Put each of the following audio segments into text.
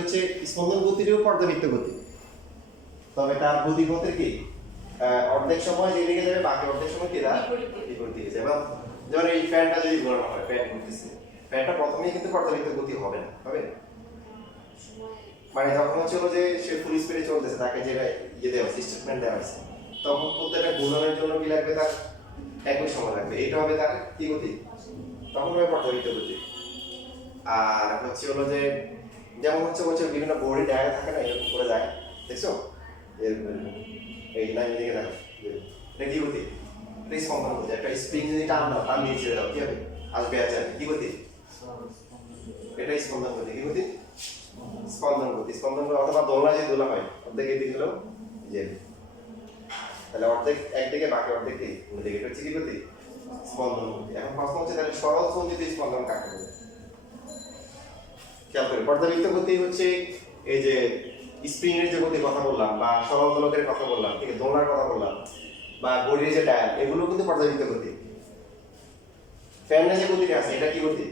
হচ্ছে স্পন্দন গতিরও পর্যাবৃত্ত গতি, তবে তার গতিপথের কি অর্ধেক সময় যেদিকে যাবে বাকি অর্ধেক সময় কি তার বিপরীত দিকে যাবে। যেমন এই ফ্যানটা যদি ঘোরানো হয়, ফ্যান ঘুরতেছে, ফ্যানটা প্রথমেই কিন্তু পর্যাবৃত্ত গতি হবে না, হবে মানে যখন হচ্ছে যে সে ফুল স্পিডে চলতেছে, তাকে যেটা দেওয়া হয়েছে স্টেটমেন্ট দেওয়া হয়েছে, তখন প্রত্যেকটা ঘূর্ণনের জন্য কি লাগবে, তার একই সময় লাগবে, এটা হবে তার কি গতি, তখন হবে পর্যাবৃত্ত গতি। আর হচ্ছে যে যেমন হচ্ছে বিভিন্ন বোর্ডে ডায়াগ্রাম থাকে না, এরকম করে যায়, দেখছো এই লাইন দিকে দেখো, এটা কি গতি, এটা স্পন্দন গতি। একটা স্প্রিং যদি টান দাও, টান দিয়ে ছেড়ে দাও, কি হবে, আসবে আছে কি গতি, এটা স্পন্দন গতি। কি গতি, স্পন্দন গতি। স্পন্দন গতি অথবা দোলনা যদি দোলা হয়, অর্ধেক এদিকে হলো যে, তাহলে অর্ধেক একদিকে বাকি অর্ধেক কি ওদিকে, এটা হচ্ছে কি গতি, স্পন্দন গতি। এখন প্রশ্ন হচ্ছে তাহলে সরল সঞ্চিত স্পন্দন কাকে বলে? খেয়াল করে, পর্যাবৃত্ত গতি হচ্ছে এই যে স্প্রিং এর যে গতির কথা বললাম, বা সরল দোলকের কথা বললাম, ঠিক আছে, দোলনার কথা বললাম, বা ঘড়ির যে ডায়াল, এগুলো কিন্তু পর্যাবৃত্ত গতি। ফ্যানের যে গতিটা আছে, এটা কি গতি,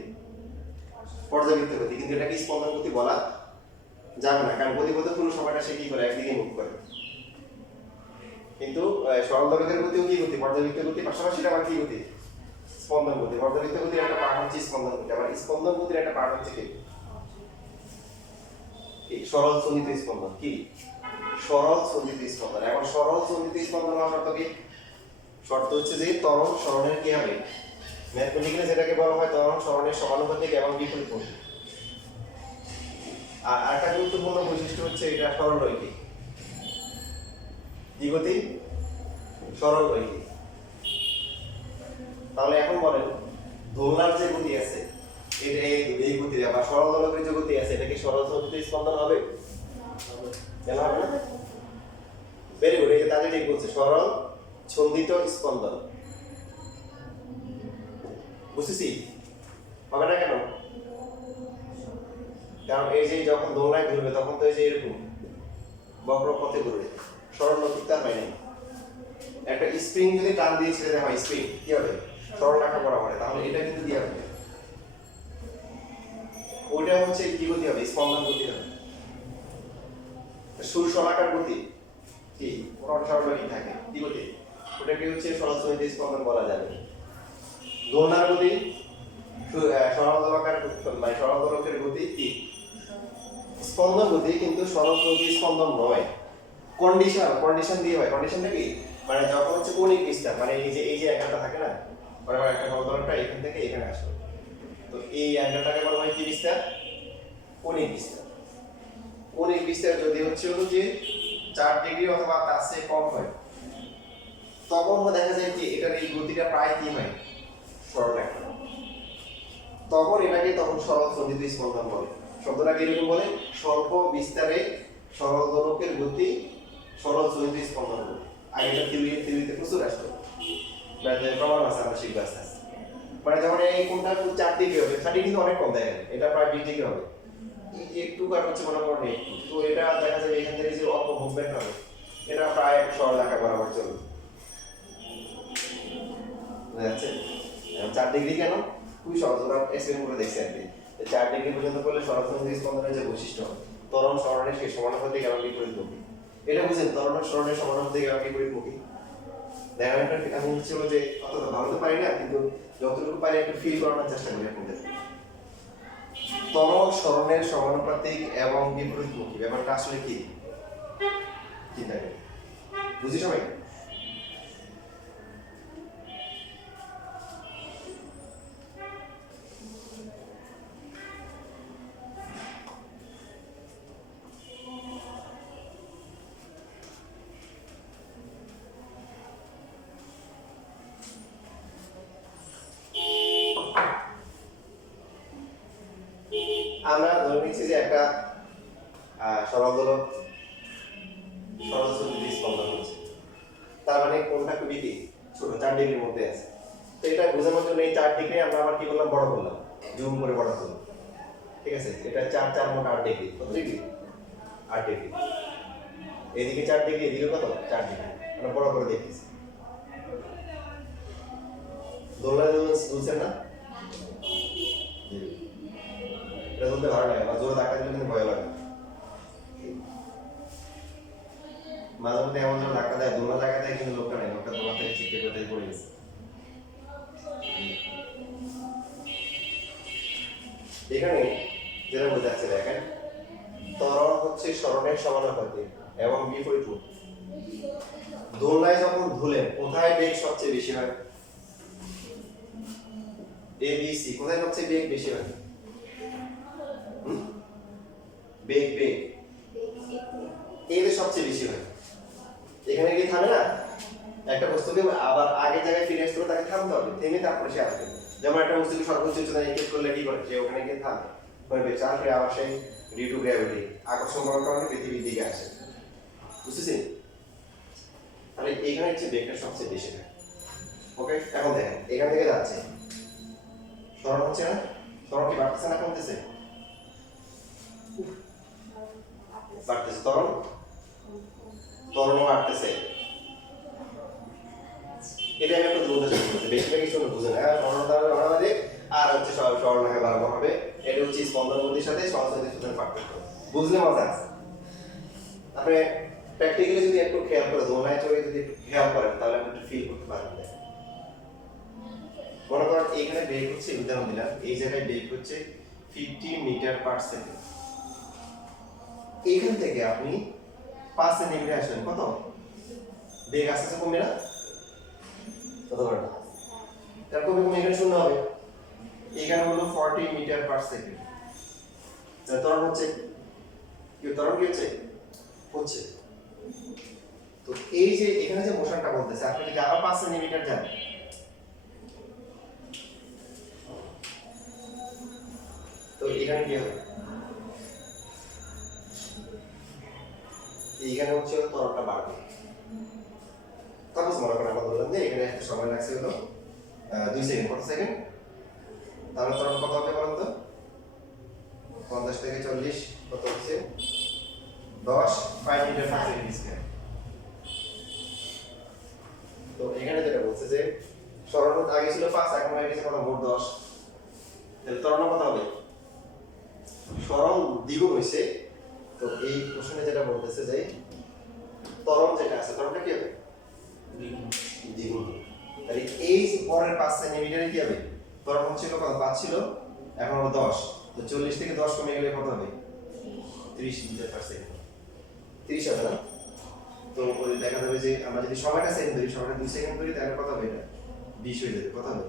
পর্যাবৃত্ত গতি, কিন্তু এটা কি স্পন্দন গতি বলা যাবে না, কারণ গতিপথের পুরো সময়টা সে কি করে, একদিকে মুভ করে। কিন্তু সরল দোলকের গতিও কি গতি, পর্যাবৃত্ত গতি, পাশাপাশি আবার কি গতি, স্পন্দন গতি। পর্যাবৃত্ত গতির একটা পার্ট হচ্ছে স্পন্দন গতি, আবার স্পন্দন গতির একটা পার্ট হচ্ছে কি সরল সন্ধিত স্পন্দন। কি সরল সন্ধিত স্পন্দন? এখন সরল সন্ধিত স্পন্দন হওয়ার শর্ত কি? শর্ত হচ্ছে যে ত্বরণ সরণের কি হবে, ম্যাথমেটিক্যালি যেটাকে বলা হয় ত্বরণ সরণের সমানুপাতিক এবং বিপরীতমুখী। আর আরেকটা গুরুত্বপূর্ণ বৈশিষ্ট্য হচ্ছে এটা সরলরৈখিক। কি গতি, সরলরৈখিক। তাহলে এখন বলেন দোলনার যে গতি আছে, এটা এই গতি, আবার সরল দোলকের যে গতি আছে, এটা কি সরল সন্ধিত স্পন্দন হবে? কেন হবে না? ভেরি গুড, এই যে তাদের ঠিক বলছে, সরল সন্ধিত স্পন্দন। বুঝতেছি হবে না কেন? কারণ এই যে যখন দোলনায় ঘুরবে তখন তো এই যে এরকম বক্র পথে ঘুরবে, সরল রৈখিকতা হয় না। একটা স্প্রিং যদি টান দিয়ে ছেড়ে দেওয়া হয়, স্প্রিং কি হবে, সরল রেখা বরাবর, তাহলে এটা কিন্তু কি হবে, ওইটা হচ্ছে কি গতি হবে, স্পন্দন গতি হবে। সুষমাকার গতি কি কোন সরলরৈখিক থাকে, কি গতি, ওটাকে হচ্ছে সরল সন্ধিত স্পন্দন বলা যাবে। দোলনার গতি সরল দোলকের মানে সরল দোলকের গতি কি স্পন্দন গতি, কিন্তু সরল সন্ধিত স্পন্দন নয়। কন্ডিশন দিয়ে হয়। কন্ডিশনটা কি, মানে যখন হচ্ছে কৌণিক বিস্তার, মানে এই যে অ্যাঙ্গেলটা থাকে না, বরাবর একটা সরল দোলকটা এখান থেকে এখানে আসবে, তো এই অ্যাঙ্গেলটাকে বলা হয় কি বিস্তার, কৌণিক বিস্তার। কৌণিক বিস্তার যদি হচ্ছে যে 4 ডিগ্রি অথবা তার চেয়ে কম হয়, তখন দেখা যায় কি এটার এই গতিটা প্রায় কি হয়, সরলরেখা। তখন এটাকে সরল সন্ধিত স্পন্দন বলে। শব্দটাকে এরকম বলে, স্বল্প বিস্তারে সরল দোলকের গতি সরল সন্ধিত স্পন্দন বলে। আগে এটা থিওরিতে প্রচুর আসতো, প্রমাণ আছে, আমরা শিখবো আস্তে আস্তে। মানে যখন এই কোনটা 4 ডিগ্রি হবে, 4 ডিগ্রি কিন্তু অনেক কম, দেখেন এটা প্রায় 20 ডিগ্রি হবে, এই যে একটু কাট হচ্ছে মোটামুটি, তো এটা দেখা যাবে এখান থেকে যে অল্প মুভমেন্ট হবে, এটা প্রায় সরল রেখা বরাবর চলবে। বুঝা যাচ্ছে? 4 ডিগ্রি কেন, খুবই সহজ, ওরা এক্সপেরিমেন্ট করে দেখছে আর কি। 4 ডিগ্রি পর্যন্ত করলে সরল সন্ধিত স্পন্দনের যে বৈশিষ্ট্য, ত্বরণ সরণের সেই সমানুপাতিক এবং বিপরীতমুখী। এটা বুঝেন, ত্বরণ সরণের সমানুপাতিক এবং বিপরীতমুখী। দেখা আমি হচ্ছিল যে অতটা ভালো তো পারি না, কিন্তু যতটুকু পারি একটু ফিল করানোর চেষ্টা করি আপনাদের। ত্বরণ সরণের সমানুপাতিক এবং বিপরীতমুখী ব্যাপারটা আসলে কি কি থাকে, বুঝি সবাই? আমরা ধরে নিচ্ছি যে একটা সরল দোলক সরল সন্ধিত স্পন্দন হচ্ছে, তার মানে কোনটা খুবই কি ছোট, 4 ডিগ্রির মধ্যে আছে। তো এটা বোঝানোর জন্য এই 4 ডিগ্রি আমরা আবার কি করলাম, বড় করলাম, জুম করে বড় করলাম, ঠিক আছে। এটা 4 4 মোট 8 ডিগ্রি, কত ডিগ্রি, 8 ডিগ্রি। এদিকে 4 ডিগ্রি, এদিকে কত, 4 ডিগ্রি, আমরা বড় করে দেখতেছি। দোলনা দুলছেন না, এটা দুলতে ভালো লাগে, বা জোরে ধাক্কা দিলে কিন্তু ভয় লাগে, মাঝে মধ্যে এমন যেন ধাক্কা দেয়, দোলনা ধাক্কা দেয়, কিন্তু লোকটা নেই, লোকটা দোলনা থেকে ছিটকে কোথায় পড়ে গেছে। এখানে যেটা বোঝা যাচ্ছে দেখেন, ত্বরণ হচ্ছে সরণের সমানুপাতিক এবং বিপরীত। দোলনায় যখন ধুলেন কোথায় বেগ সবচেয়ে বেশি হয়? এ বি সি, কোথায় সবচেয়ে বেগ বেশি হয়? বেগ বেগ এতে সবচেয়ে বেশি হয়। এখানে কি থামে না? একটা বস্তুকে আবার আগের জায়গায় ফিরে আসতে হলে তাকে থামতে হবে, থেমে তারপরে সে আসবে। যেমন একটা বস্তুকে সর্বোচ্চ উচ্চতায় নিক্ষেপ করলে কি করে? সে ওখানে গিয়ে থামে, মানে চাপে আবার সেই ডিউ টু গ্র্যাভিটি আকর্ষণ করার কারণে পৃথিবীর দিকে আসে। বুঝতেছেন? তাহলে এইখানে হচ্ছে বেগটা সবচেয়ে বেশি হয়। ওকে, এখন দেখেন এখান থেকে যাচ্ছে, সরণ হচ্ছে না? সরণ কি বাড়তেছে না কমতেছে? বাড়তেছে। ত্বরণ ত্বরণও বাড়তেছে। এটা আমি একটা দ্রুত বলতে বেশিরভাগই শুনে বুঝে না। সরণ দ্বারা আমাদের আর হচ্ছে সরলরেখা বরাবর হবে। এটা হচ্ছে স্পন্দন গতির সাথে সহজভাবে সূত্রের পার্থক্য। বুঝলে মজা আছে? আপনি প্র্যাকটিক্যালি যদি একটু খেয়াল করে দোলনায় চড়ে যদি খেয়াল করেন তাহলে আপনি একটু ফিল করতে পারবেন। মনে করেন এইখানে বেগ হচ্ছে, উদাহরণ দিলাম, এই জায়গায় বেগ হচ্ছে 50 মিটার পার সেকেন্ড। এইখান থেকে আপনি 5 সেন্টিমিটার আসলেন, কত বেগ আস্তে আস্তে কমবে না? কত করে? তার কমে কমে এখানে শূন্য হবে। এখানে হলো 40 মিটার পার সেকেন্ড। ত্বরণ হচ্ছে কি? ত্বরণ কি হচ্ছে? হচ্ছে। তো এই যে এখানে যে মোশনটা বলতেছে, আপনি যদি আবার 5 সেন্টিমিটার যান, তো এখানে কি হবে? এইখানে হচ্ছে ত্বরণটা বাড়বে। তারপর মনে করেন আমরা বললাম যে এখানে একটা সময় লাগছে হলো 2 সেকেন্ড। কত সেকেন্ড? তাহলে ত্বরণ কত হবে বলেন তো? 50 থেকে 40 কত হচ্ছে? 10 5 মিটার পার সেকেন্ড স্কয়ার। তো এখানে যেটা বলছে যে সরণ আগে ছিল 5, এখন হয়ে গেছে কত? মোট 10। তাহলে ত্বরণ কত হবে? সরণ দ্বিগুণ হইছে। তো এই কোশ্চেনে যেটা বলতেছে যে ত্বরণ যেটা আছে, ত্বরণটা কি হবে? দ্বিগুণ। তাহলে এই যে পরের 5 সেন্টিমিটারে কি হবে? ত্বরণ ছিল কত? 5 ছিল, এখন হলো 10। তো 40 থেকে 10 কমে গেলে কত হবে? 30 মিটার পার সেকেন্ড। 30 হবে না? তো ওই দেখা যাবে যে আমরা যদি সময়টা সেকেন্ড ধরি, সময়টা 2 সেকেন্ড ধরি, তাহলে কত হবে? এটা 20 হয়ে যাবে। কত হবে?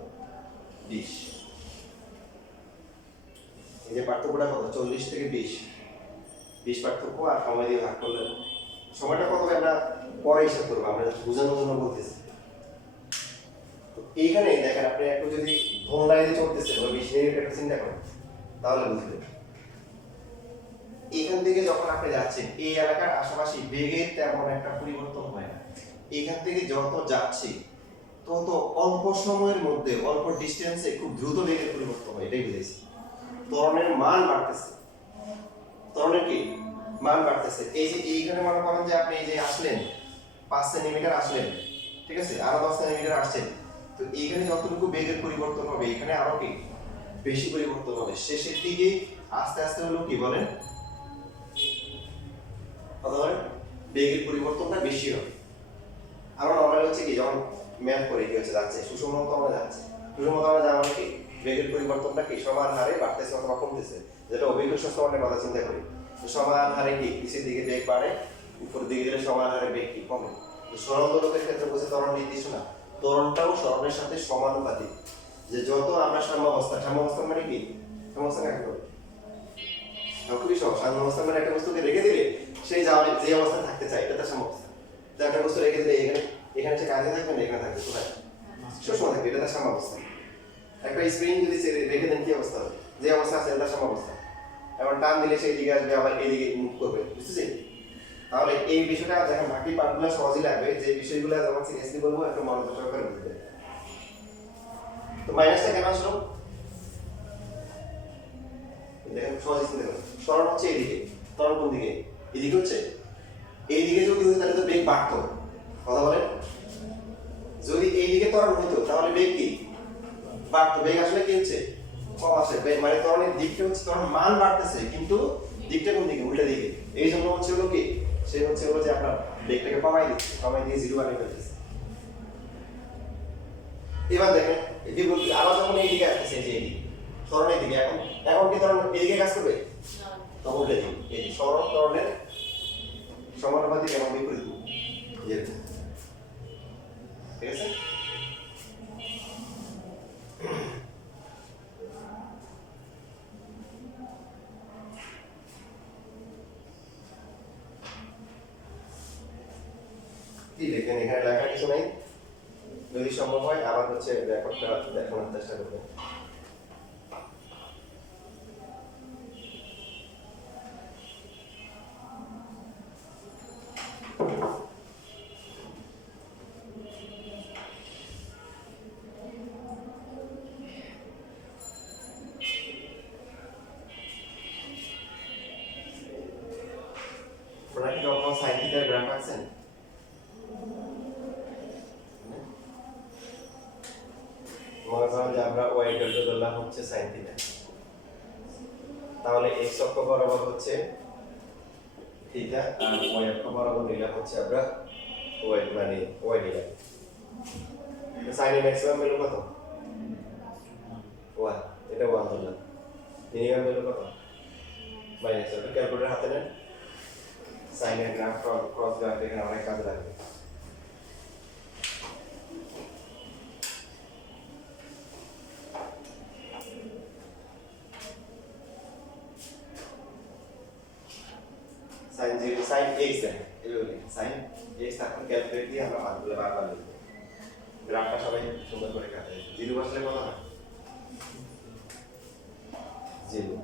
20। এই যে পার্থক্যটা কত? 40 থেকে 20 পার্থক্য, আর সময় দিয়ে ভাগ করলে সময়টা কত হবে আমরা পরে হিসাব করবো, আমরা বোঝানোর জন্য বলতেছি। তো এইখানে দেখেন আপনি একটু যদি দোলনায় চলতেছে বা 20 মিনিট একটা চিন্তা করেন তাহলে বুঝবেন। এখান থেকে যখন আপনি যাচ্ছেন এই এলাকার আশেপাশে বেগের তেমন একটা পরিবর্তন হয় না। এখান থেকে যত যাচ্ছি তত অল্প সময়ের মধ্যে অল্প ডিস্টেন্সে খুব দ্রুত বেগের পরিবর্তন হয়, এটাই বুঝেছি। ত্বরণের মান বাড়তেছে। ত্বরণের কি মান বাড়তেছে? এই যে এইখানে মনে করেন যে আপনি এই যে আসলেন 5 সেন্টিমিটার আসলেন, ঠিক আছে, আরো 10 সেন্টিমিটার আসছেন, তো এইখানে যতটুকু বেগের পরিবর্তন হবে এখানে আরো কি বেশি পরিবর্তন হবে। শেষের দিকে আস্তে আস্তে হলো কি বলেন, অথবা বেগের পরিবর্তনটা বেশি হবে। আমরা নরমালি হচ্ছে কি যখন ম্যাপ করে কি হচ্ছে যাচ্ছে সুষমতা আমরা যাচ্ছে, সুষমতা আমরা যাওয়া মানে কি বেগের পরিবর্তনটা কি সমান হারে বাড়তেছে অথবা কমতেছে। যেটা অভিজ্ঞ সমানের কথা চিন্তা করি, সমান হারে কি নিচের দিকে বেগ বাড়ে, উপরের দিকে গেলে সমান হারে বেগ কি কমে। তো সরল দোলকের ক্ষেত্রে বলছে ত্বরণ নির্দিষ্ট না, ত্বরণটাও সরণের সাথে সমানুপাতিক। যে যত আমরা সাম্যাবস্থা মানে কি সাম্যাবস্থা কাকে বলে? খুবই সহজ। সাম্যাবস্থা মানে একটা বস্তুকে রেখে দিলে সেই যাবে যে অবস্থায় থাকতে চায়, এটা তার সাম্যাবস্থা। যে একটা বস্তু রেখে দিলে এখানে সে কাজে থাকবে না, এখানে থাকবে, কোথায় সবসময় থাকবে, এটা তার সাম্যাবস্থা। একটা স্প্রিং যদি রেখে দেন কি অবস্থা হবে? যে অবস্থা আছে এটা তার সাম্যাবস্থা। এবার টান দিলে সেই দিকে আসবে, আবার এদিকে মুভ করবে, বুঝতেছেন? তাহলে এই বিষয়টা যখন বাকি পার্টগুলো সহজই লাগবে, যে বিষয়গুলো যখন সিরিয়াসলি বলবো একটু মনোযোগ সহকারে বুঝবে। তো মাইনাসটা কেন আসলো? দেখেন সহজ চিন্তা করুন, সরণ হচ্ছে এইদিকে, ত্বরণ কোন দিকে? এদিকে হচ্ছে। এইদিকে যদি হতো তাহলে তো বেগ বাড়তো, কথা বলেন। যদি এইদিকে ত্বরণ হতো তাহলে বেগ কি বাড়তো। বেগ আসলে কি হচ্ছে? কম আসে। মানে ত্বরণের দিকটা হচ্ছে, ত্বরণ মান বাড়তেছে কিন্তু দিকটা কোন দিকে? উল্টা দিকে। এই জন্য হচ্ছে হলো কি, সে হচ্ছে হলো যে আপনার বেগটাকে কমাই দিচ্ছি, কমাই দিয়ে জিরো বানিয়ে ফেলতেছি। এবার দেখেন এটি বলতে আবার যখন এইদিকে আসতেছে, যে এইদিকে সরণের দিকে, এখন এখন কি ত্বরণ এদিকে কাজ করবে? তখন উল্টে দিন, এই যে সরণ ত্বরণের সমানুপাতিক এবং বিপরীত যেরকম, ঠিক আছে? কি দেখেন এখানে লেখা কিছু নাই, যদি সম্ভব হয় আবার হচ্ছে রেকর্ডটা দেখানোর চেষ্টা করবেন। আপনারা কি কখনো সাইন থিটার গ্রাফ আঁকছেন? মনে করেন যে আমরা ওয়াই ডেল্টা ধরলাম হচ্ছে সাইন থিটা, তাহলে এক্স অক্ষ বরাবর হচ্ছে থিটা আর ওয়াই অক্ষ বরাবর নিলাম হচ্ছে আমরা ওয়াই, মানে ওয়াই নিলাম। সাইনের ম্যাক্সিমাম ভ্যালু কত? 1, এটা 1 ধরলাম। মিনিমাম ভ্যালু কত? মাইনাস। ওটা ক্যালকুলেটর হাতে নেন, সাইনের গ্রাফ ক্রস গ্রাফ এখানে অনেক কাজে লাগবে। সাইন 0 সাইন x দেন, এভাবে সাইন x, তারপর ক্যালকুলেট দিয়ে আমরা মানগুলো বারবার লিখব। গ্রাফটা সবাই সুন্দর করে কাটে। 0 বসলে কত হয়? 0।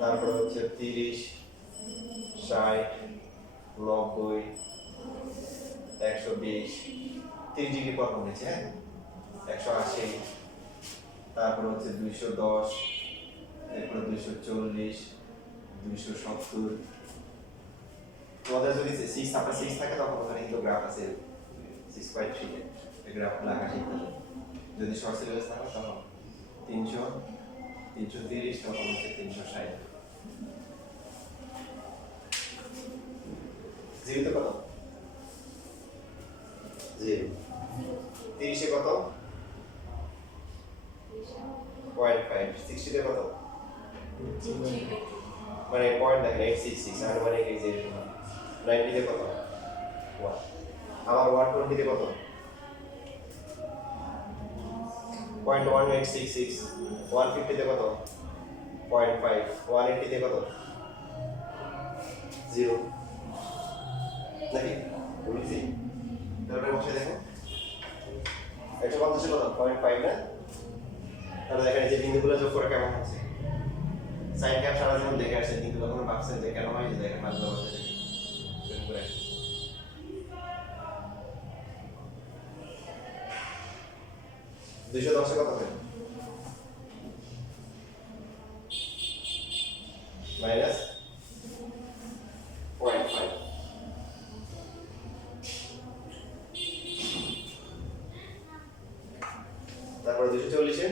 তারপর হচ্ছে 30, 60, 90, 120, 30 ডিগ্রি পর কমেছে, হ্যাঁ, 180, তারপর হচ্ছে 210, এরপর 240, 270। তোমাদের যদি 6 আপনার 6 থাকে তখন ওখানে কিন্তু গ্রাফ আছে 6.3 এই গ্রাফ লেখা শিখতে হবে। যদি শর্ট সিলেবাস থাকে তখন 300, 330, তখন হচ্ছে 360। জিরোতে কত? 0। 30 এ কত? 0.5। 60 তে কত? মানে পয়েন্ট দেখেন 866, আর মানে এই যে 90 তে কত? 1। আবার 120 তে কত? 0.1866। 150 তে কত? 0.5। 180 তে কত? 0 নাকি? বুঝছি? তাহলে বসে দেখো 150 এ কত? 0.5 না? তাহলে দেখেন যে বিন্দুগুলো যোগ করে কেমন হচ্ছে। সাইন ক্যাপ সারা জীবন দেখে আসছে, কিন্তু কখনো ভাবছেন যে কেন হয়, যে দেখেন মাঝে মাঝে দেখে এরকম করে আসছে। 210 এ কত হবে? মাইনাস 0.5। তারপর 240 এ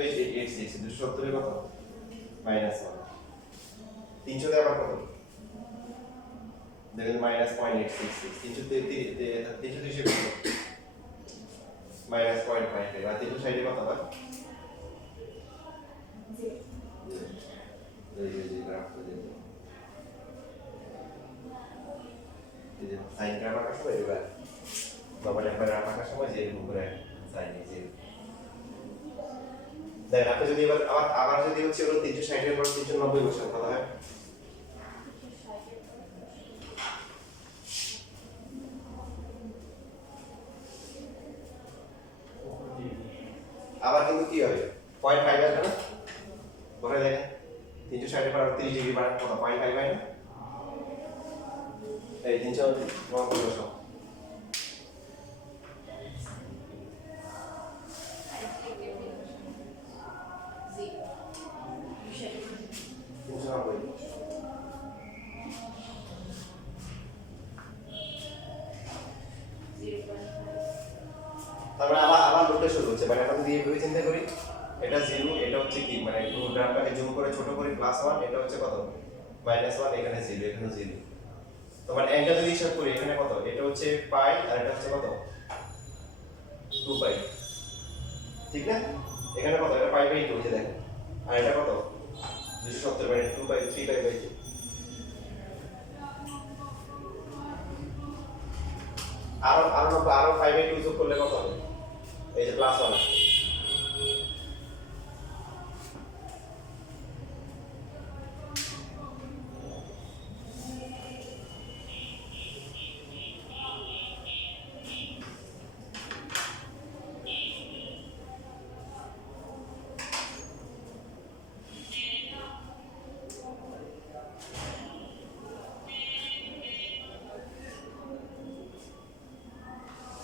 এই যে 86, 270 এ কত? মাইনাস 1। 300 তে আবার কত? দেখেন মাইনাস 0.866। 330 এ কত? মাইনাস 0.5। এবার 360 এ কত আবার? এই গ্রাফ করে দিন। এই যে সাইন গ্রাফ আঁকার সময় এবার বাবা একবার গ্রাফ আঁকার সময় যে এরকম করে সাইন এই যে দেখেন, আপনি যদি এবার আবার যদি হচ্ছে ওগুলো 360 এর পর 390 বসান কত হয়? আবার কিন্তু কি হবে? 0.5 আসবে না? বলে দেখেন 360 এর পর 30 ডিগ্রি বাড়ান কত? 0.5 হয় না? এই 390 বসাও। তারপরে আবার আবার লুপটা শুরু হচ্ছে, মানে আমরা যদি এইভাবে চিন্তা করি এটা 0, এটা হচ্ছে কি মানে একটু গ্রাফটাকে জুম করে ছোট করে +1, এটা হচ্ছে কত -1, এখানে 0, এখানে 0। তোমার অ্যাঙ্গেল যদি হিসাব করি এখানে কত, এটা হচ্ছে পাই আর এটা হচ্ছে কত 2 পাই, ঠিক না? এখানে কত, এটা পাই/2 হচ্ছে দেখো, আর এটা কত 270 মানে 2 পাই 3 পাই/2। আরো পাই/2 যোগ করলে কত হবে, এই যে +1 আসবে।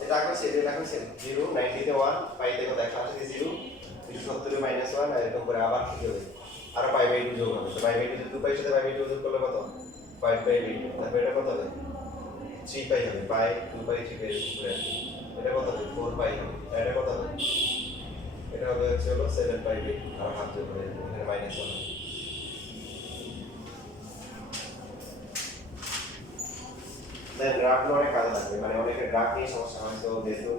এটা আঁকছে 0 90 তে 1 পাইতে কত 180 তে 0 270 এ -1 আর এরকম করে আবার কি হবে, আর পাই/2 যোগ হবে। তো পাই/2 যদি 2 পাইর সাথে পাই/2 যোগ করলে কত 5/2, তারপর এটা কত হবে 3 পাই হবে, পাই 2 পাই 3 পাই করে আসবে। এটা কত হবে 4 পাই হবে, আর এটা কত হবে, এটা হবে হচ্ছে হলো 7/2 আর হাফ যোগ করে এখানে -1 হবে। দেন গ্রাফ নিয়ে অনেক কাজে লাগবে, মানে অনেকের গ্রাফ নিয়ে সমস্যা হয়, তো যেহেতু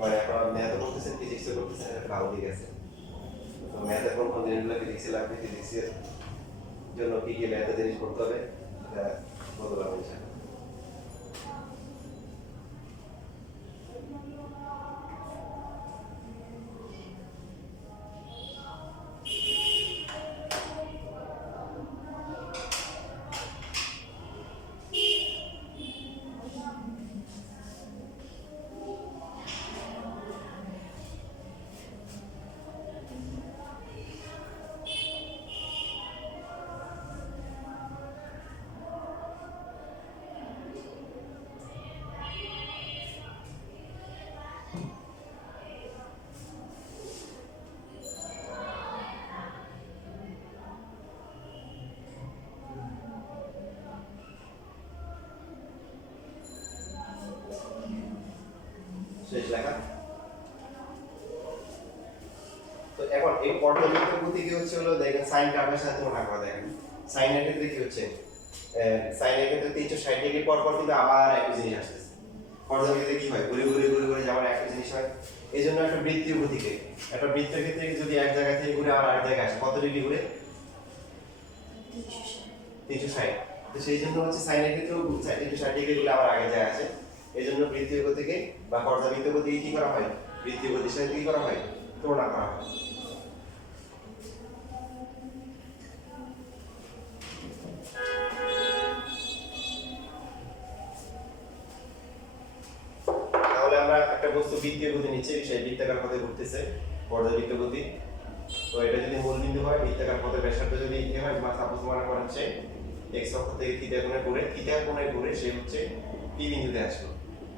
মানে এখন ম্যাথও করতেছেন ফিজিক্সও করতেছেন, এটা ভালো দিক আছে। তো ম্যাথের কোন কোন জিনিসগুলো ফিজিক্সে লাগবে, ফিজিক্সের জন্য কি কি ম্যাথের জিনিস করতে হবে এটা বলতে পারবো ইনশাআল্লাহ। শেষ লেখা। তো এখন এই পর্যায়বৃত্ত গতিকে হচ্ছে হলো দেখেন সাইন কার্ভের সাথে তুলনা করা, দেখেন সাইনের ক্ষেত্রে কি হচ্ছে, সাইনের ক্ষেত্রে 360 ডিগ্রি পর পর কিন্তু আবার একই জিনিস আসতেছে। পর্যায়বৃত্তে কি হয়, ঘুরে ঘুরে ঘুরে ঘুরে যাওয়ার একই জিনিস হয়। এই জন্য একটা বৃত্তীয় গতিকে, একটা বৃত্তের ক্ষেত্রে যদি এক জায়গা থেকে ঘুরে আবার আরেক জায়গায় আসে কত ডিগ্রি ঘুরে 360। তো সেই জন্য হচ্ছে সাইনের ক্ষেত্রেও 360 ডিগ্রি ঘুরে আবার আগের জায়গায় আসে। এই জন্য বৃত্তীয় গতিকে বা পর্যাবৃত্ত গতিকে কি করা হয়, বৃত্তীয় গতির সাথে কি করা হয়, তুলনা করা হয়। তাহলে আমরা একটা বস্তু বৃত্তীয় গতি নিচ্ছি, সেই বৃত্তাকার পথে ঘুরতেছে, পর্যাবৃত্ত গতি। তো এটা যদি মূল বিন্দু হয়, বৃত্তাকার পথের ব্যাসার্ধ যদি কি হয়, সাপোজ মনে করা হচ্ছে x অক্ষ থেকে থিটা কোণে ঘুরে সে হচ্ছে p বিন্দুতে আসলো,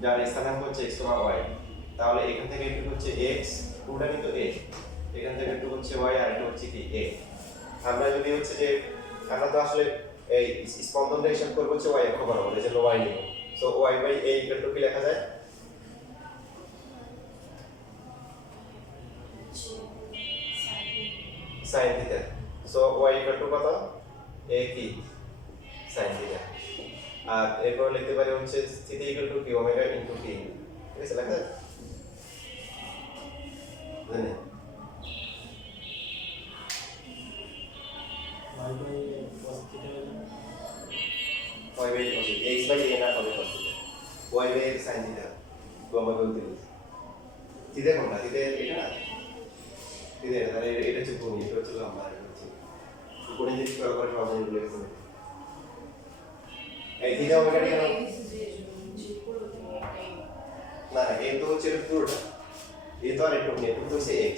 যার স্থানাঙ্ক হচ্ছে x, y। তাহলে এখান থেকে একটু হচ্ছে x, পুরোটা কিন্তু a, এখান থেকে একটু হচ্ছে y আর এটা হচ্ছে কি a। আমরা যদি হচ্ছে যে আমরা তো আসলে এই স্পন্দনটা হিসাব করব হচ্ছে y অক্ষ বরাবর, এজন্য y নিব। সো y/a ইকুয়াল টু কি লেখা যায়, sin theta. So y equal to কত, a কি sin থিটা। আর এরপর লিখতে পারি হচ্ছে থিটা ইকুয়াল টু কি, ওমেগা ইনটু p। ঠিক আছে, লেখা যায় জানেন y/a cos theta, x/a না হবে cos theta, y/a sin theta। তো আমরা বলতে পারি থিটা কোনটা, থিটা এটা না, থিটা তাহলে এটা হচ্ছে কোণ, এটা হচ্ছে লম্বা, এটা হচ্ছে কোণে যদি স্কয়ার করে সব জিনিসগুলো এরকম। এই থিটা ওমেগা কেন না, এ তো হচ্ছে পুরোটা, এ তো আর একটু নেই, একটু হচ্ছে x,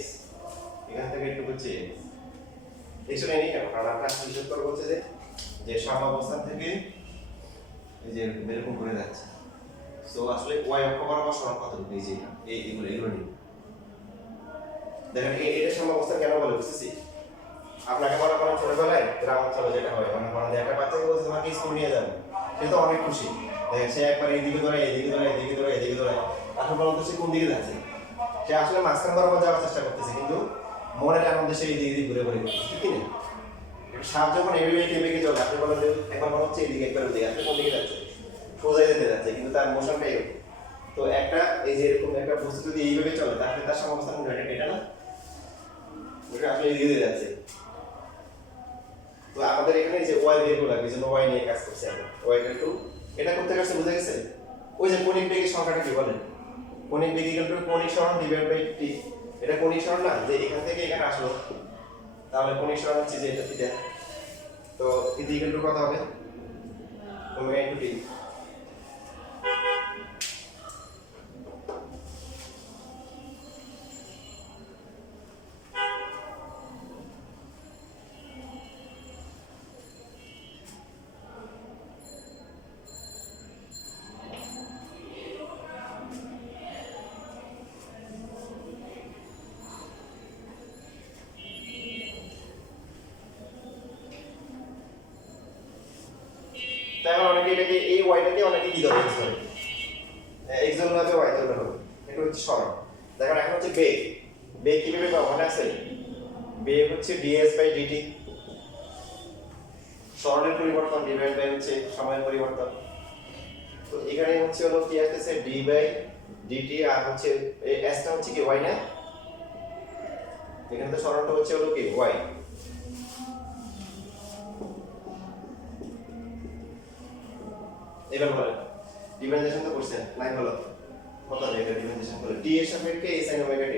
এখান থেকে একটু হচ্ছে x। দেখছো নেই কেন, কারণ আমরা হিসাব করে বলছে যে সাম্যাবস্থান থেকে এই যে এরকম করে যাচ্ছে। সো আসলে y অক্ষ বরাবর সমান কত, এই যে এগুলো নিয়ে দেখেন এটা সাম্যাবস্থান কেন বলে বুঝতেছি। আপনাকে মনে করেন ছোটবেলায় গ্রাম অঞ্চলে যেটা হয়, মনে করেন যে একটা বাচ্চাকে বলছে তোমাকে স্কুল নিয়ে যাবে, সে তো অনেক খুশি, দেখেন সে একবার এদিকে দৌড়ায় এদিকে দৌড়ায় এদিকে দৌড়ায় এদিকে দৌড়ায়, এখন বলতে সে কোন দিকে যাচ্ছে, সে আসলে মাঝখান বরাবর যাওয়ার চেষ্টা করতেছে, কিন্তু মনের আনন্দে সেই এদিকে এদিকে ঘুরে ঘুরে ঘুরছে, ঠিক না? সাপ যখন এভাবে বেঁকে চলে, আপনি বলেন যে এখন মনে হচ্ছে এদিকে একবার ওদিকে, আপনি কোন দিকে যাচ্ছে? সোজা যেতে যাচ্ছে, কিন্তু তার মোশনটাই এরকম। তো একটা এই যে এরকম একটা বস্তু যদি এইভাবে চলে, তাহলে তার সমবস্থান কোনটা? এটা না, ওটা আসলে এদিকে দিয়ে যাচ্ছে। তো আমাদের এখানে যে ওয়াই বের করে লাগবে, এই জন্য ওয়াই নিয়ে কাজ করছে আমরা। ওয়াই টু এটা করতে কাছে বুঝে গেছে? ওই যে কনিক বেগের সংখ্যাটা কি বলেন? Conic beg equal to conic সরণ ডিভাইড বাই টি। এটা কনিক সরণ না, যে এখান থেকে এখানে আসলো, তাহলে কনিক সরণ হচ্ছে যে এটা থিটা। তো থিটা ইকুয়াল টু কত হবে? ওমেগা ইনটু টি। তাই অনেকে এটাকে এই ওয়াইটাকে অনেকে কি ধরে করে, এক্স ধরলে হবে, ওয়াই ধরলে হবে। এটা হচ্ছে সরণ। দেখেন এখন হচ্ছে বেগ। বেগ কিভাবে পাবো? মনে আছে? বেগ হচ্ছে ds বাই dt। সরণের পরিবর্তন ডিভাইড বাই হচ্ছে সময়ের পরিবর্তন। তো এখানে হচ্ছে হলো কি আসছে d বাই dt, আর হচ্ছে এই s টা হচ্ছে কি y না? এখানে তো সরণটা হচ্ছে হলো কি y। এবার বলেন ডিফারেন্সিয়েশন তো করছেন, নাই হলো কত হবে? এটা ডিফারেন্সিয়েশন করলে t এর সাপেক্ষে a sin omega t,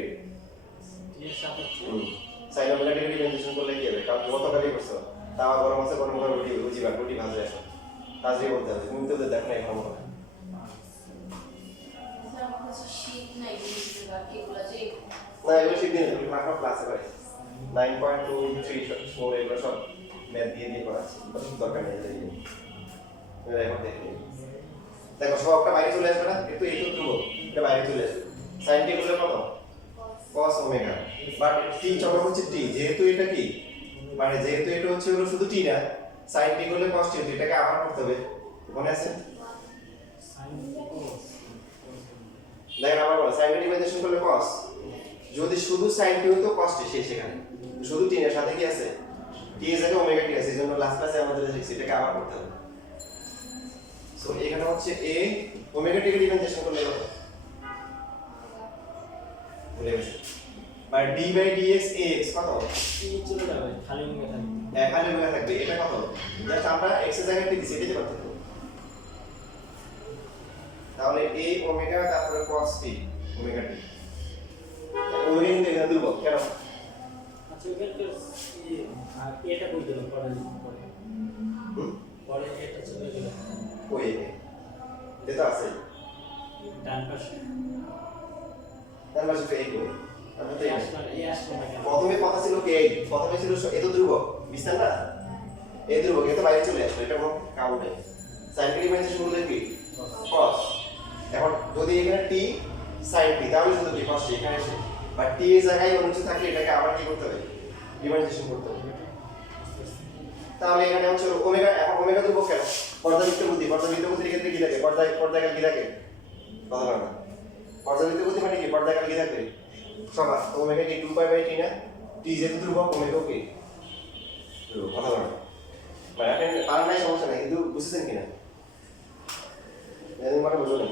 t এর সাপেক্ষে sin ওমেগা t ডিফারেন্সিয়েশন করলে কি হবে? কারণ কত কালি করছো, তাওয়া গরম আছে, গরম করে রুটি বুঝিবা, রুটি ভাজে আসো, কাজে বলতে হবে। তুমি তো দেখো না এখন মনে হয়। না এগুলো শিখ দিন, এগুলো মাত্র ক্লাসে করে 9.234 এগুলো সব ম্যাথ দিয়ে দিয়ে করাচ্ছি, দরকার নেই এই এখন দেখে নিন। দেখো সবটা বাইরে চলে আসবে না, একটু এই তো ধ্রুব, এটা বাইরে চলে আসবে। sin t করলে কত? cos omega. বাট t চক্র হচ্ছে t, যেহেতু এটা কি মানে যেহেতু এটা হচ্ছে হলো শুধু t না, sin t করলে cos t হতো, এটাকে আবার করতে হবে, মনে আছে? দেখেন আবার বলো, sin t ডিফারেন্সিয়েশন করলে cos, যদি শুধু sin t হতো cos t সেই সেখানে, শুধু t এর সাথে কি আছে? t এর জায়গায় ওমেগা t আছে, এইজন্য লাস্ট ক্লাসে আমাদের লিখছি এটাকে আবার করতে হবে। সো এখানে হচ্ছে a ওমেগা t কে ডিফারেন্সিয়েশন করলে কত? ভুলে গেছি। By d by dx ax কত? t চলে যাবে, খালি ওমেগা থাকবে। খালি ওমেগা থাকবে, এটা কত? জাস্ট আমরা x এর জায়গায় দিছি, এটাই পার্থক্য। তাহলে a ওমেগা তারপরে cos t omega t। Omega কিন্তু এখানে দুর্বল কেন? আচ্ছা এখানে আর এটা কই দিলাম পরে পরে এটা চলে গেল ওই এটা আছে ডান পাশে, তার মানে তো এই কই আমরা তো এই আসলো না কেন? প্রথমে কথা ছিল কি, প্রথমে ছিল এত ধ্রুবক বুঝছেন না, এই ধ্রুবক এত বাইরে চলে আসলো, এটা কোনো কারণ নেই। sin t ডিফারেন্সিয়েশন করলে কি cos, এখন যদি এখানে t sin t তাহলে শুধু কি cos t এখানে এসে, বাট t এর জায়গায় অন্য কিছু থাকলে এটাকে আবার কি করতে হবে? ডিফারেন্সিয়েশন করতে হবে। তাহলে এখানে হচ্ছে ওমেগা, এখন ওমেগা ধ্রুবক কেন? পর্যাবৃত্ত গতি, পর্যাবৃত্ত গতির ক্ষেত্রে কি থাকে? পর্যায়কাল কি থাকে? কথা বলে না। পর্যাবৃত্ত গতি মানে কি? পর্যায়কাল কি থাকে? সমান। তো ওমেগা কি 2 পাই বাই t না? t যেহেতু ধ্রুবক, ওমেগা কি ধ্রুবক, কথা বলে না। মানে আপনি পারেন নাই সমস্যা নাই, কিন্তু বুঝছেন কিনা জানি মানে বুঝো না।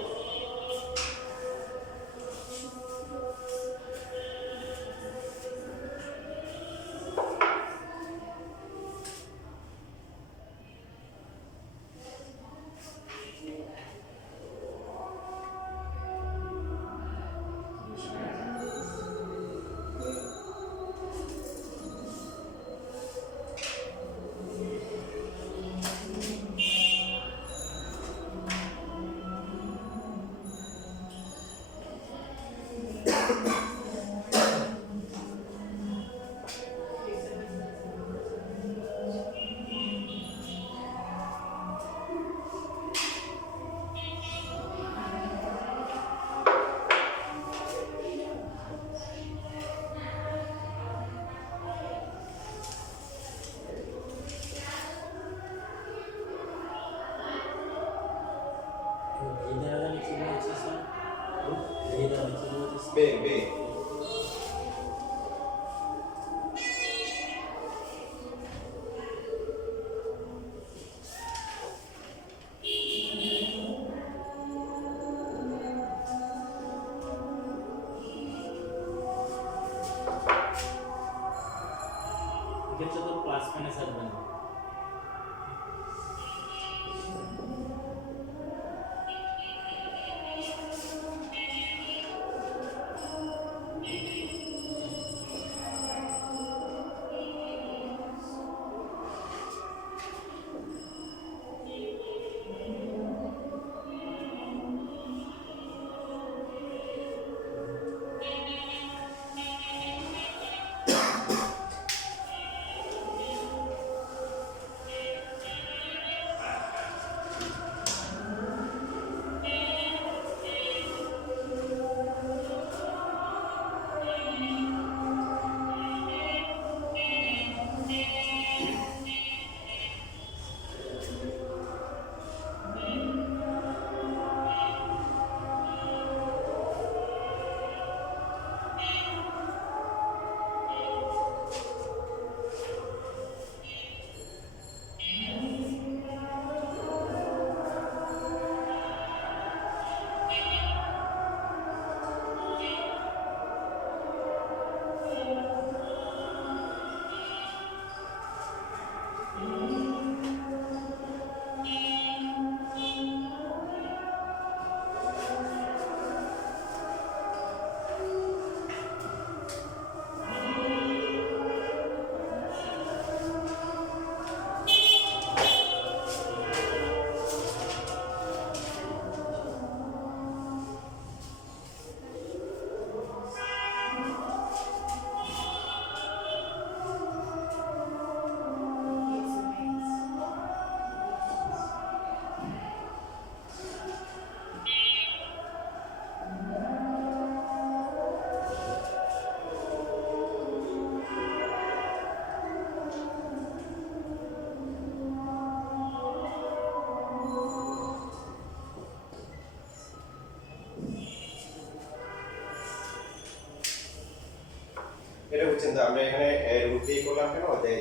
কিন্তু আমরা এখানে রুট দিয়ে করলাম কেন যে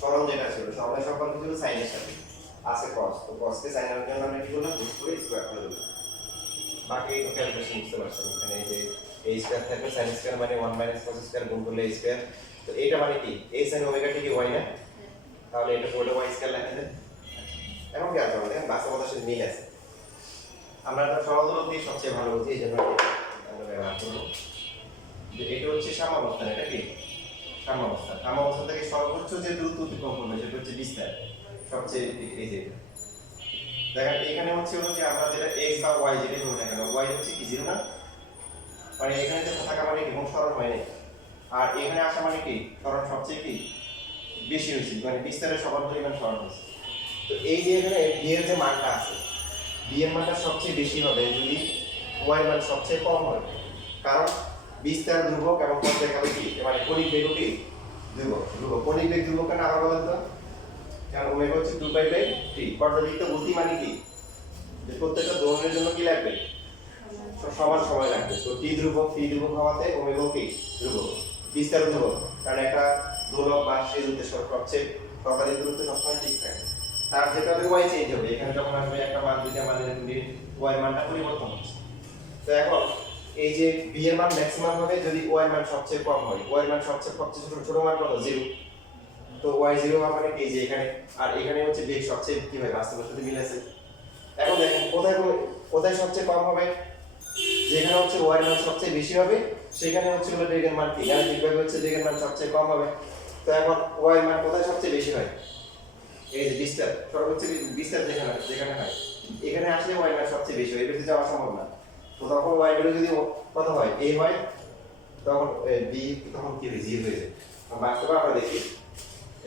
সরল যেটা ছিল সরল সম্পর্ক ছিল সাইনের সাথে আছে cos তো cos কে sin এর জন্য আমরা কি করলাম রুট করে স্কয়ার করে দিলাম বাকি তো ক্যালকুলেশন বুঝতে পারছেন এখানে যে a স্কয়ার থাকবে sin স্কয়ার মানে 1 cos স্কয়ার গুণ করলে a স্কয়ার তো এটা মানে কি a sin ওমেগা t কি y না তাহলে এটা পুরোটা y স্কয়ার লেখা যায় এখন কি আছে আমাদের বাস্তবতার সাথে মিল আছে আমরা তো সরল দূরত্ব দিয়ে সবচেয়ে ভালো বুঝি এই জন্য আমরা ব্যবহার করব যে এটা হচ্ছে সাম্যাবস্থান এটা কি সাম্যাবস্থান সাম্যাবস্থান থেকে সর্বোচ্চ যে দূরত্ব অতিক্রম করবে সেটা হচ্ছে বিস্তার সবচেয়ে এই যে দেখেন এখানে হচ্ছে হলো যে আমরা যেটা x বা y যেটা ধরে না কেন y হচ্ছে কি 0 না মানে এখানে যে থাকা মানে কি কোনো সরণ হয় না আর এখানে আসা মানে কি সরণ সবচেয়ে কি বেশি হয়েছে মানে বিস্তারের সমান পরিমাণ সরণ হয়েছে তো এই যে এখানে b এর যে মানটা আছে b এর মানটা সবচেয়ে বেশি হবে যদি y এর মান সবচেয়ে কম হয় কারণ বিস্তার ধ্রুবক এবং পথ দেখাবে কি মানে কণিক বেগ কি ধ্রুবক কণিক বেগ ধ্রুবক কেন আবার বলেন তো কারণ ওমেগা হচ্ছে 2π/t পর্যাবৃত্ত গতি মানে কি যে প্রত্যেকটা দোলনের জন্য কি লাগবে সমান সময় লাগবে তো t ধ্রুবক হওয়াতে ওমেগা কি ধ্রুবক বিস্তার ধ্রুবক কারণ একটা দোলক বা সেই উদ্দেশ্য সবচেয়ে সর্বাধিক দূরত্ব সবসময় ঠিক থাকে তার যেটা হবে y চেঞ্জ হবে এখানে যখন আসবে একটা মান দুইটা মানের y এর মানটা পরিবর্তন হচ্ছে তো এখন এই যে b এর মান ম্যাক্সিমাম হবে যদি y এর মান সবচেয়ে কম হয় y এর মান সবচেয়ে ছোট মান কত 0 তো y 0 হওয়া মানে কি যে এখানে আর এখানে হচ্ছে বেগ সবচেয়ে কি হয় বাস্তবের সাথে মিল আছে এখন দেখেন কোথায় সবচেয়ে কম হবে যেখানে হচ্ছে y এর মান সবচেয়ে বেশি হবে সেখানে হচ্ছে হলো বেগের মান কি গাণিতিকভাবে হচ্ছে বেগের মান সবচেয়ে কম হবে তো এখন y এর মান কোথায় সবচেয়ে বেশি হয় এই যে বিস্তার সর্বোচ্চ বিস্তার যেখানে হয় এখানে আসলে y এর মান সবচেয়ে বেশি হয় এর বেশি যাওয়া সম্ভব না তো তখন y ভ্যালু যদি কত হয় a হয় তখন b তখন কি হয় 0 হয়ে যায় বাস্তবে আমরা দেখি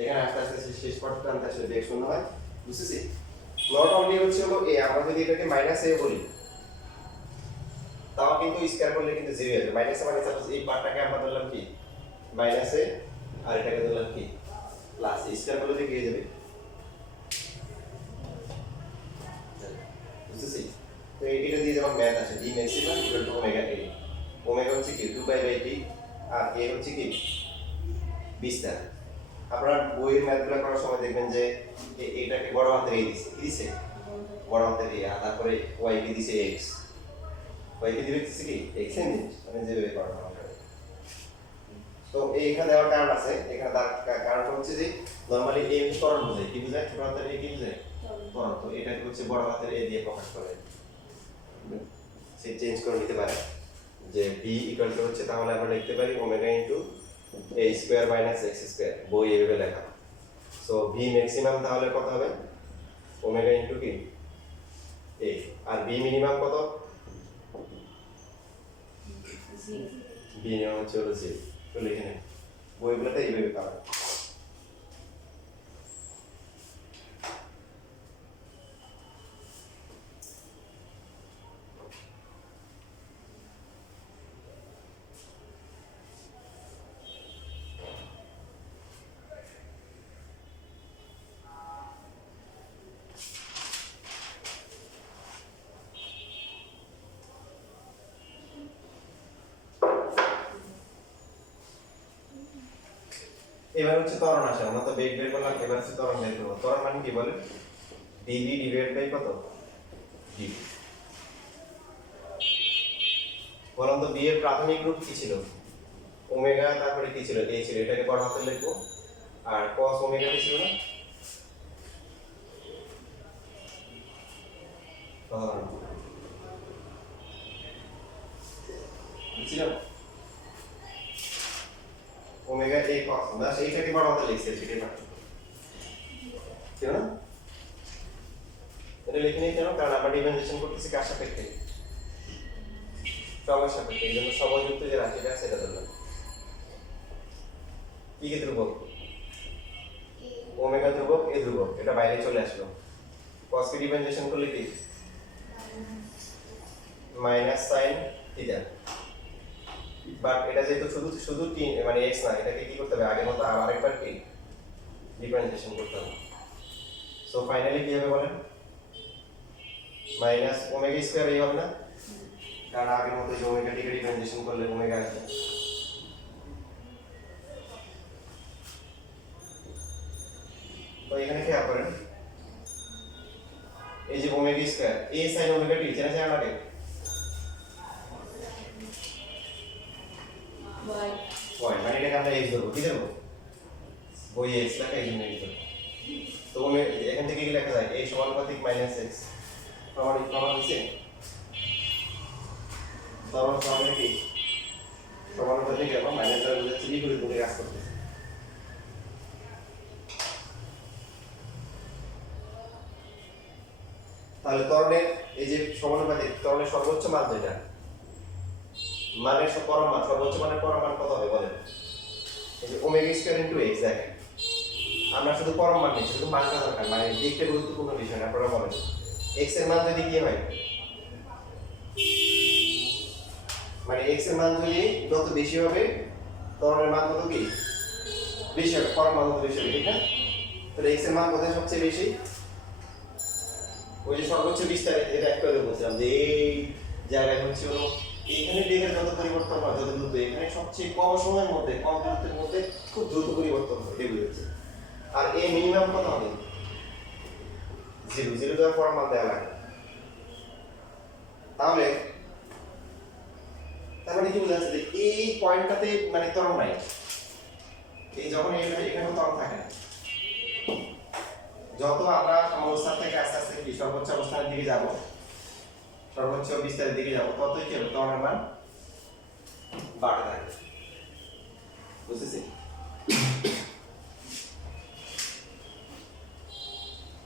এখানে আস্তে আস্তে শেষ পর্যন্ত আনতে আসলে বেগ শূন্য হয় বুঝতেছি নট অনলি হচ্ছে হলো a আমরা যদি এটাকে -a বলি তাও কিন্তু স্কয়ার করলে কিন্তু 0 হয়ে যাবে -a মানে সাপোজ এই পার্টটাকে আমরা ধরলাম কি -a আর এটাকে ধরলাম কি প্লাস স্কয়ার করলে কি হয়ে যাবে বুঝতেছি তো এটা দিয়ে যেমন ম্যাথ আছে d maximum equal to omega a omega হচ্ছে কি 2π/t আর a হচ্ছে কি বিস্তার আপনারা বইয়ের ম্যাথগুলো করার সময় দেখবেন যে এটাকে বড় হাতের a দিছে কি দিছে বড় হাতের a আর তারপরে y কে দিছে x y কে দিছে কি x এর জিনিস মানে যেভাবে করা হয় তো এখানে দেওয়ার কারণ আছে এখানে তার কারণটা হচ্ছে যে নরমালি a ত্বরণ বোঝায় কি বোঝায় ছোট হাতের a কি বোঝায় ত্বরণ তো এটাকে হচ্ছে বড় হাতের a দিয়ে প্রকাশ করে সে চেঞ্জ করে নিতে পারে যে b ইকুয়াল টু হচ্ছে তাহলে আমরা লিখতে পারি omega into a square minus x square বই এভাবে লেখা সো v ম্যাক্সিমাম তাহলে কত হবে ওমেগা ইনটু কি a আর v মিনিমাম কত v মিনিমাম হচ্ছে হলো 0 তো লিখে নেন বইগুলোতে এইভাবে করা এবার হচ্ছে ত্বরণ আসে আমরা তো বেগ বের করলাম এবার হচ্ছে ত্বরণ বের করব ত্বরণ মানে কি বলে dv ডিভাইড বাই কত dv বলুন তো b এর প্রাথমিক রূপ কি ছিল ওমেগা তারপরে কি ছিল a ছিল এটাকে বড় হাতে লিখবো আর cos ওমেগা কি ছিল না ছিল ওমেগা a cos বাস এইটাকে বড় হাতে লিখছে সেটাই পাঠ ঠিক না এটা লিখে নিই কেন কারণ আমরা ডিফারেন্সিয়েশন করতেছি কার সাপেক্ষে সময় সাপেক্ষে এই জন্য সময়যুক্ত যে রাশিটা আছে এটা ধরলাম কি কি ধ্রুবক ওমেগা ধ্রুবক a ধ্রুবক এটা বাইরে চলে আসলো cos কে ডিফারেন্সিয়েশন করলে কি মাইনাস sin থিটা বাট এটা যেহেতু শুধু t মানে x না এটাকে কি করতে হবে আগের মতো আরেকবার কি ডিফারেন্সিয়েশন করতে হবে সো ফাইনালি কি হবে বলেন মাইনাস ওমেগা স্কয়ার এই হবে না কারণ আগের মতো যে ওমেগা টিকে ডিফারেন্সিয়েশন করলে ওমেগা আসবে এখানে খেয়াল করেন এই যে omega square a sin omega t চেনা যায় আমাকে y মানে এটাকে আমরা x ধরবো কি ধরবো বই x লেখা এই জন্য x ধরবো তো এখান থেকে কি লেখা যায় a সমানুপাতিক মাইনাস x প্রমাণ হচ্ছে তারপর সামনে কি সমানুপাতিক এবং মাইনাস দ্বারা বোঝাচ্ছে বিপরীত দিকে কাজ করতেছে তাহলে ত্বরণের এই যে সমানুপাতিক ত্বরণের সর্বোচ্চ মান যেটা মানের পরম মান সর্বোচ্চ মানের পরম মান কত হবে বলেন এই যে ওমেগা স্কয়ার ইনটু x দেখেন আমরা শুধু পরম মান নিচ্ছি শুধু মানটা দরকার মানে দেখতে গুরুত্বপূর্ণ বিষয় না আপনারা বলেন x এর মান যদি কি হয় মানে x এর মান যদি যত বেশি হবে ত্বরণের মান কত কি বেশি হবে পরম মান কত বেশি হবে ঠিক না তাহলে x এর মান কত সবচেয়ে বেশি ওই যে সর্বোচ্চ বিস্তারে এটা একটা বলছিলাম যে এই জায়গায় হচ্ছে হলো এখানে বেগের যত পরিবর্তন হয় যত দ্রুত এখানে সবচেয়ে কম সময়ের মধ্যে কম দূরত্বের মধ্যে খুব দ্রুত পরিবর্তন হয় এগুলো হচ্ছে আর এ মিনিমাম কত হবে 0 দেওয়ার পর মান দেওয়া লাগে তাহলে তার মানে কি বোঝাচ্ছে যে এই পয়েন্টটাতে মানে ত্বরণ নাই এই যখন এখানে ত্বরণ থাকে না যত আমরা অবস্থান থেকে আস্তে আস্তে কি সর্বোচ্চ অবস্থানের দিকে যাব সর্বোচ্চ বিস্তারের দিকে যাব ততই কি হবে ত্বরণের মান বাড়তে থাকে বুঝতেছি